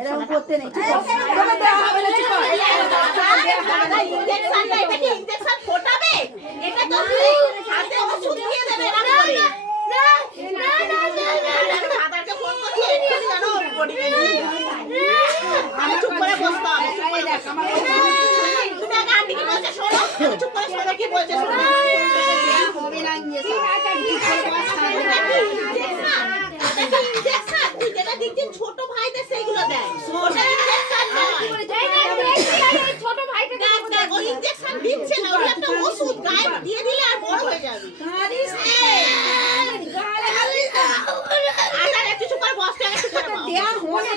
এরকম করতে নেই। ইনজেকশন না, এটা কি ইনজেকশন ফোটাবে? এটা তো হাতে ওষুধ দিয়ে দেবে না করে। ফাদারকে ফোন করছি, এক্ষুনি জানো বোর্ডিংয়ে নিয়ে যাও। আমি চুপ করে বসতে হবে। তুমি আগে আন্টি কি বলছে শোনো, চুপ করে শোনো কি বলছে শোনো। হবে না ইনজেকশন। ইনজেকশন তুই যেটা দিচ্ছিস ছোট ভাইদের সেইগুলো দেয়। ওটা ইনজেকশন নয়। ছোট ভাইকে দেখ ও ইনজেকশন দিচ্ছে না, ওটা একটা ওষুধ গায়ে দিয়ে দিলে আর বড় হয়ে যাবে। আচ্ছা একটু চুপ করে বস, একটু চুপ করে দেয়া হবে না।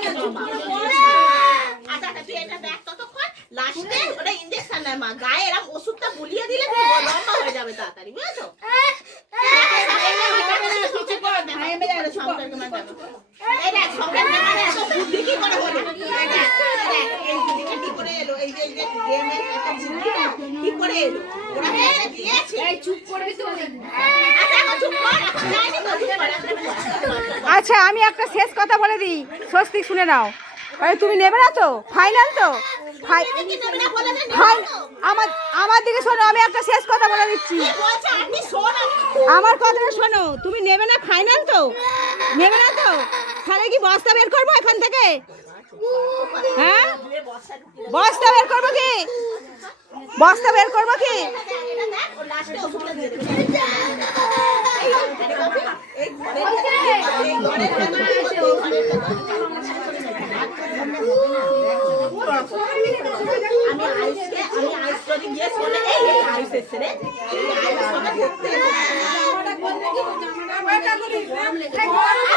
আচ্ছা তুই এটা দেখ ততক্ষণ, লাস্টে ওটা ইনজেকশন না মা, গায়ে এরকম ওষুধটা বুলিয়ে দিলে তুমি লম্বা হয়ে যাবে তাড়াতাড়ি, বুঝেছো? আচ্ছা আমি একটা শেষ কথা বলে দিই, স্বস্তিক শুনে নাও। তুমি নেবে না তো? ফাইনাল তো? আমার দিকে শোনো, আমি একটা শেষ কথা বলে দিচ্ছি। আমার কথাটা শোনো, তুমি নেবে না? ফাইনাল তো? নেবে না তো? তাহলে কি বস্তা বের করবো এখান থেকে? হ্যাঁ বস্তা বের করবো কি? বস্তা বের করবো কি? আমি